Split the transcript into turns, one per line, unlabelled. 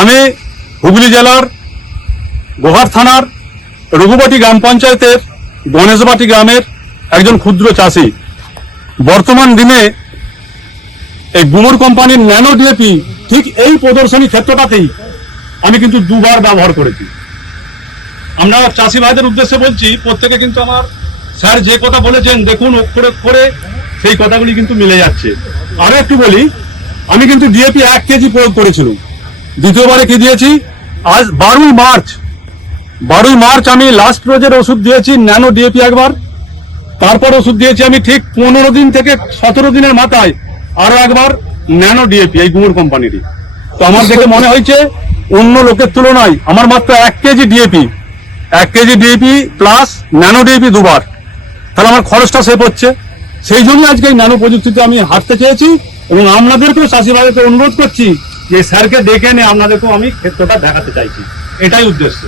আমি হুগলি জেলার গোহার থানার রঘুবাটি গ্রাম পঞ্চায়েতের গণেশবাটি গ্রামের একজন ক্ষুদ্র চাষি। বর্তমান দিনে এই গুমর কোম্পানির ন্যানো ডিএপি ঠিক এই প্রদর্শনী ক্ষেত্রটাতেই আমি কিন্তু দুবার ব্যবহার করেছি। আমরা চাষি ভাইদের উদ্দেশ্যে বলছি, প্রত্যেকে কিন্তু আমার স্যার যে কথা বলেছেন, দেখুন, অক্ষরে অক্ষরে সেই কথাগুলি কিন্তু মিলে যাচ্ছে। আরও একটু বলি, আমি কিন্তু ডিএপি এক কেজি প্রয়োগ করেছিলাম। দ্বিতীয়বারে কি দিয়েছি? আজ বারোই মার্চ। বারোই মার্চ আমি লাস্ট রোজের ওষুধ দিয়েছি ন্যানো ডিএপি একবার। তারপর ওষুধ দিয়েছি আমি ঠিক পনেরো দিন থেকে সতেরো দিনের মাথায় আরও একবার ন্যানো ডিএপি এই গুমর কোম্পানিরই তো আমার দেখে মনে হয়েছে, অন্য লোকের তুলনায় আমার মাত্র এক কেজি ডিএপি এক KG DAP plus nano DAP দুবার। তাহলে আমার খরচটা সেভ হচ্ছে। সেই জন্য আজকে এই ন্যানো প্রযুক্তিতে আমি হাঁটতে চেয়েছি এবং আপনাদেরকেও চাষি ভাইদেরকে অনুরোধ করছি যে স্যারকে ডেকে এনে আপনাদেরকেও আমি ক্ষেত্রটা দেখাতে চাইছি। এটাই উদ্দেশ্য।